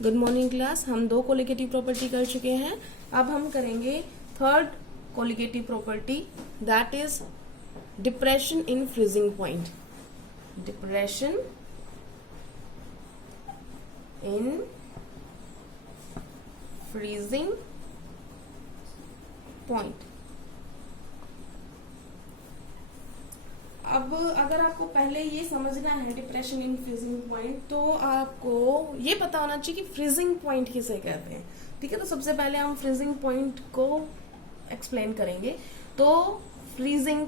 Good morning class. हम 2 colligative property कर चुके हैं। अब हम करेंगे third colligative property, that is depression in freezing point. Depression in freezing point. अब अगर आपको पहले ये समझना है डिप्रेशन इन फ्रीजिंग पॉइंट, तो आपको ये पता होना चाहिए कि फ्रीजिंग पॉइंट किसे कहते हैं। ठीक है, तो सबसे पहले हम फ्रीजिंग पॉइंट को एक्सप्लेन करेंगे। तो freezing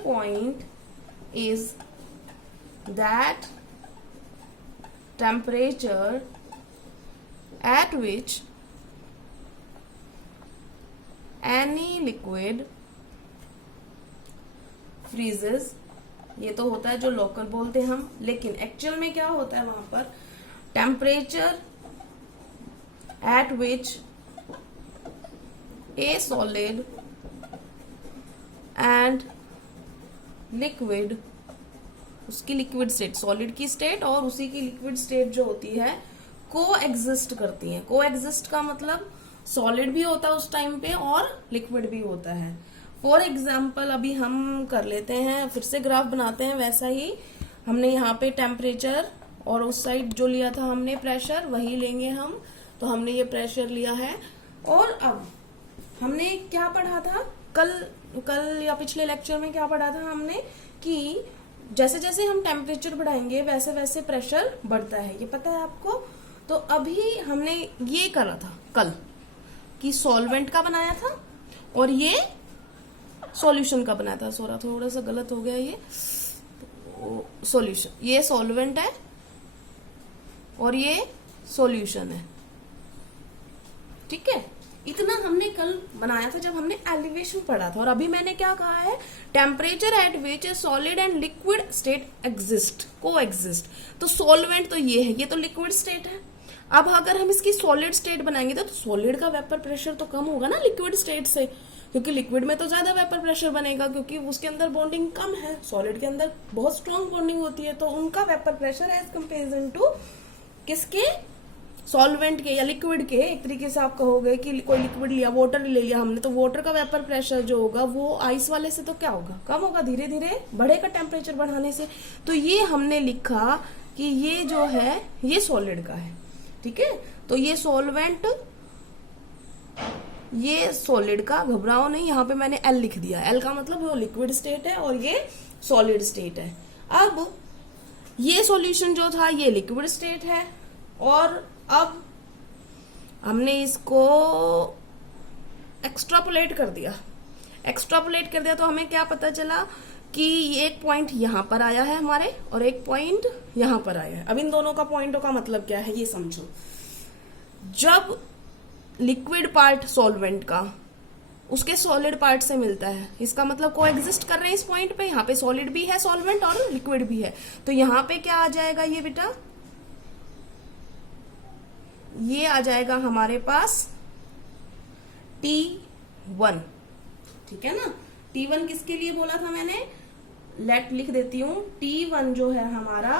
point is that temperature at which any liquid freezes। ये तो होता है जो लोकल बोलते हैं हम, लेकिन एक्चुअल में क्या होता है वहां पर, temperature at which a solid and liquid, उसकी लिक्विड स्टेट, सॉलिड की स्टेट और उसी की लिक्विड स्टेट जो होती है को एग्जिस्ट करती हैं। को एग्जिस्ट का मतलब सॉलिड भी होता है उस टाइम पे और लिक्विड भी होता है। फॉर एग्जाम्पल अभी हम कर लेते हैं, फिर से ग्राफ बनाते हैं। वैसा ही हमने यहाँ पे टेम्परेचर और उस साइड जो लिया था हमने प्रेशर, वही लेंगे हम। तो हमने ये प्रेशर लिया है। और अब हमने क्या पढ़ा था कल या पिछले लेक्चर में क्या पढ़ा था हमने, कि जैसे जैसे हम टेम्परेचर बढ़ाएंगे वैसे वैसे प्रेशर बढ़ता है। ये पता है आपको। तो अभी हमने ये करा था कल कि सॉल्वेंट का बनाया था और ये सॉल्यूशन का बनाया था। थोड़ा सा गलत हो गया, ये सॉल्यूशन, ये सॉल्वेंट है और ये सॉल्यूशन है। ठीक है, इतना हमने कल बनाया था जब हमने एलिवेशन पढ़ा था। और अभी मैंने क्या कहा है, temperature at which A solid and liquid state exist, को एग्जिस्ट। तो सॉल्वेंट तो ये है, ये तो लिक्विड स्टेट है। अब अगर हम इसकी सॉलिड स्टेट बनाएंगे तो सॉलिड का वेपर प्रेशर तो कम होगा ना लिक्विड स्टेट से, क्योंकि लिक्विड में तो ज्यादा वेपर प्रेशर बनेगा क्योंकि उसके अंदर बॉन्डिंग कम है। सॉलिड के अंदर बहुत स्ट्रॉन्ग बॉन्डिंग होती है, तो उनका vapour pressure as comparison to किसके, सॉल्वेंट के या लिक्विड के। एक तरीके से आप कहोगे कि कोई लिक्विड लिया, वाटर ले लिया हमने, तो वाटर का वेपर प्रेशर जो होगा वो आइस वाले से तो क्या होगा, कम होगा, धीरे धीरे बढ़ेगा टेम्परेचर बढ़ाने से। तो ये हमने लिखा कि ये जो है ये सॉलिड का है। ठीक है, तो ये सॉल्वेंट, ये सॉलिड का, घबराओ नहीं, यहाँ पे मैंने एल लिख दिया। एल का मतलब वो लिक्विड स्टेट है और ये सॉलिड स्टेट है। अब ये सॉल्यूशन जो था ये लिक्विड स्टेट है, और अब हमने इसको एक्सट्रापोलेट कर दिया। तो हमें क्या पता चला कि एक पॉइंट यहां पर आया है हमारे और एक पॉइंट यहां पर आया है। अब इन दोनों का पॉइंटों का मतलब क्या है ये समझो। जब लिक्विड पार्ट सॉल्वेंट का उसके सॉलिड पार्ट से मिलता है, इसका मतलब को एग्जिस्ट कर रहे हैं इस पॉइंट पे। यहाँ पे सॉलिड भी है सॉल्वेंट और लिक्विड भी है। तो यहाँ पे क्या आ जाएगा ये बेटा, ये आ जाएगा हमारे पास T1। ठीक है ना, T1 किसके लिए बोला था मैंने, लेट लिख देती हूं। T1 जो है हमारा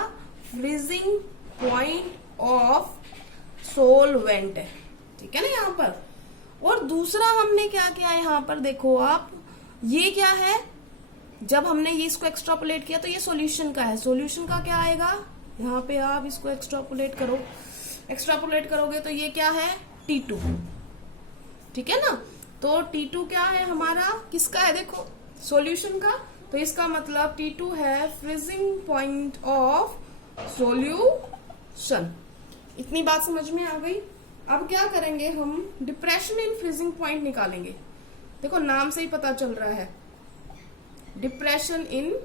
फ्रीजिंग पॉइंट ऑफ सोलवेंट है। ठीक है ना यहाँ पर। और दूसरा हमने क्या किया यहाँ पर, देखो आप, ये क्या है, जब हमने ये इसको एक्सट्रापोलेट किया तो ये सॉल्यूशन का है। सॉल्यूशन का क्या आएगा, यहाँ पे आप इसको एक्सट्रापोलेट करोगे तो ये क्या है, T2। ठीक है ना, तो T2 क्या है हमारा, किसका है, देखो सॉल्यूशन का। तो इसका मतलब T2 है फ्रीजिंग पॉइंट ऑफ सॉल्यूशन। इतनी बात समझ में आ गई। अब क्या करेंगे हम, डिप्रेशन इन फ्रीजिंग पॉइंट निकालेंगे। देखो नाम से ही पता चल रहा है, डिप्रेशन इन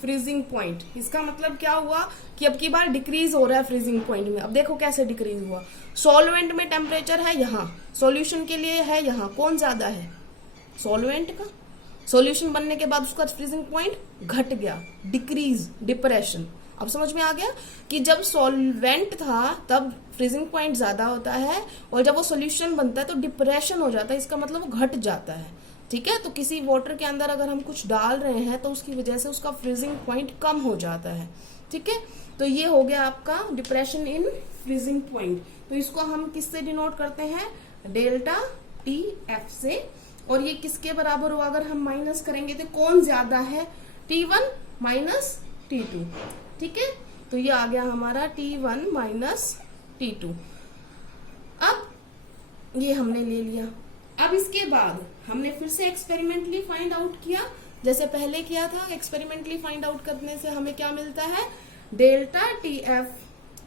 फ्रीजिंग पॉइंट। इसका मतलब क्या हुआ कि अब की बार डिक्रीज हो रहा है फ्रीजिंग पॉइंट में। अब देखो कैसे डिक्रीज हुआ, सॉल्वेंट में टेम्परेचर है यहाँ, सॉल्यूशन के लिए है यहाँ, कौन ज्यादा है, सॉल्वेंट का। सॉल्यूशन बनने के बाद उसका फ्रीजिंग पॉइंट घट गया, डिक्रीज, डिप्रेशन। अब समझ में आ गया कि जब सॉल्वेंट था तब फ्रीजिंग पॉइंट ज्यादा होता है, और जब वो सॉल्यूशन बनता है तो डिप्रेशन हो जाता है। इसका मतलब वो घट जाता है। ठीक है, तो किसी वाटर के अंदर अगर हम कुछ डाल रहे हैं तो उसकी वजह से उसका फ्रीजिंग पॉइंट कम हो जाता है। ठीक है, तो ये हो गया आपका डिप्रेशन इन फ्रीजिंग पॉइंट। तो इसको हम किससे डिनोट करते हैं, डेल्टा टी एफ से। और ये किसके बराबर होगा, अगर हम माइनस करेंगे तो कौन ज्यादा है, T1 माइनस T2। ठीक है, तो ये आ गया हमारा T1 माइनस T2। अब ये हमने ले लिया। अब इसके बाद हमने फिर से एक्सपेरिमेंटली फाइंड आउट किया, जैसे पहले किया था। एक्सपेरिमेंटली फाइंड आउट करने से हमें क्या मिलता है, डेल्टा टी एफ,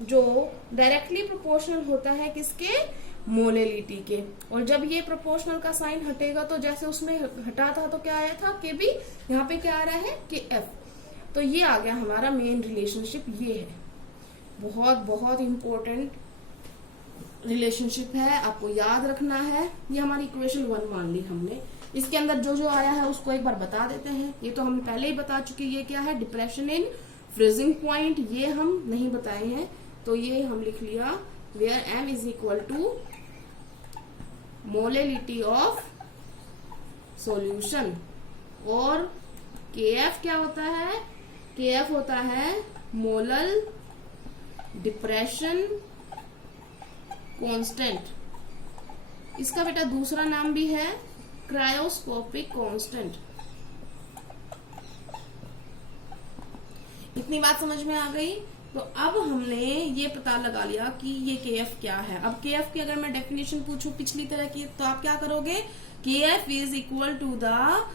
जो डायरेक्टली प्रोपोर्शनल होता है किसके, मोलेलिटी के। और जब ये प्रोपोर्शनल का साइन हटेगा तो जैसे उसमें हटा था तो क्या आया था, के बी, यहाँ पे क्या आ रहा है, के एफ। तो ये आ गया हमारा मेन रिलेशनशिप, ये है बहुत बहुत इंपॉर्टेंट रिलेशनशिप है, आपको याद रखना है। ये हमारी इक्वेशन 1 मान ली हमने। इसके अंदर जो जो आया है उसको एक बार बता देते हैं। ये तो हमने पहले ही बता चुके, ये क्या है, डिप्रेशन इन फ्रीजिंग पॉइंट, ये हम नहीं बताए हैं। तो ये हम लिख लिया, where m is equal to molality of solution. और kf क्या होता है, kf होता है मोलल डिप्रेशन कांस्टेंट। इसका बेटा दूसरा नाम भी है क्रायोस्कोपिक कांस्टेंट। इतनी बात समझ में आ गई। तो अब हमने ये पता लगा लिया कि ये KF क्या है। अब KF की अगर मैं डेफिनेशन पूछूं पिछली तरह की, तो आप क्या करोगे, KF is equal to the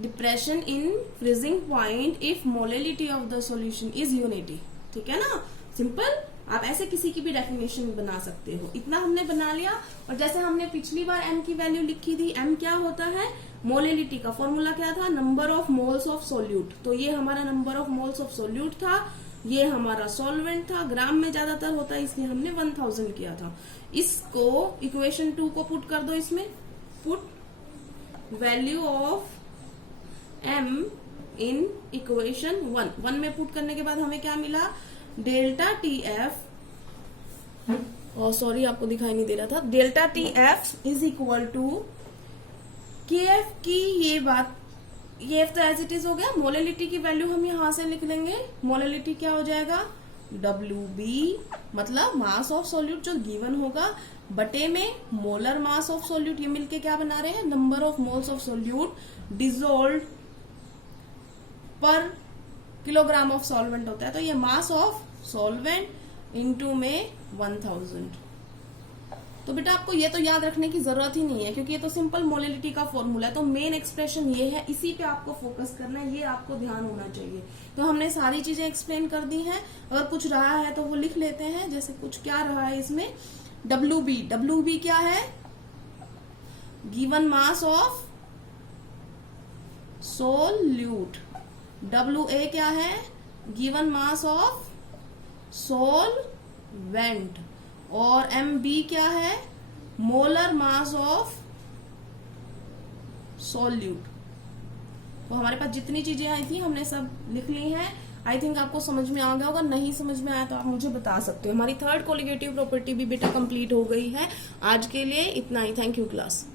depression in freezing point if molality of the solution is unity. ठीक है ना, सिंपल। आप ऐसे किसी की भी डेफिनेशन बना सकते हो। इतना हमने बना लिया। और जैसे हमने पिछली बार m की वैल्यू लिखी थी, m क्या होता है, मोलेलिटी का फॉर्मूला क्या था, number of moles of solute. तो ये हमारा number of moles of solute था, ये हमारा सॉल्वेंट था, ग्राम में ज्यादातर होता है इसलिए हमने 1000 किया था। इसको इक्वेशन 2 को पुट कर दो, इसमें put value of m in equation 1 में पुट करने के बाद हमें क्या मिला, डेल्टा टी एफ, और सॉरी आपको दिखाई नहीं दे रहा था, delta t f is equal to k f की ये बात, ये एफ तो एज इट इज हो गया। मोलेलिटी की वैल्यू हम यहां से लिख लेंगे, मोलेलिटी क्या हो जाएगा, WB, मतलब मास ऑफ सोल्यूट जो गिवन होगा, बटे में मोलर मास ऑफ सोल्यूट। ये मिलके क्या बना रहे हैं, number of moles of solute dissolved पर किलोग्राम ऑफ सॉल्वेंट होता है। तो ये मास ऑफ सॉल्वेंट इनटू में 1000। तो बेटा आपको ये तो याद रखने की जरूरत ही नहीं है, क्योंकि ये तो सिंपल मोलेलिटी का फॉर्मूला है। तो मेन एक्सप्रेशन ये है, इसी पे आपको फोकस करना है, ये आपको ध्यान होना चाहिए। तो हमने सारी चीजें एक्सप्लेन कर दी हैं। अगर कुछ रहा है तो वो लिख लेते हैं। जैसे कुछ क्या रहा है इसमें, WB क्या है, given mass of solute. WA क्या है, गिवन मास ऑफ सोलवेंट। और MB क्या है, मोलर मास ऑफ सोल्यूट। तो हमारे पास जितनी चीजें आई थी हमने सब लिख ली हैं। आई थिंक आपको समझ में आ गया होगा। नहीं समझ में आया तो आप मुझे बता सकते हो। हमारी थर्ड कोलिगेटिव प्रॉपर्टी भी बेटा कंप्लीट हो गई है। आज के लिए इतना ही। Thank you class.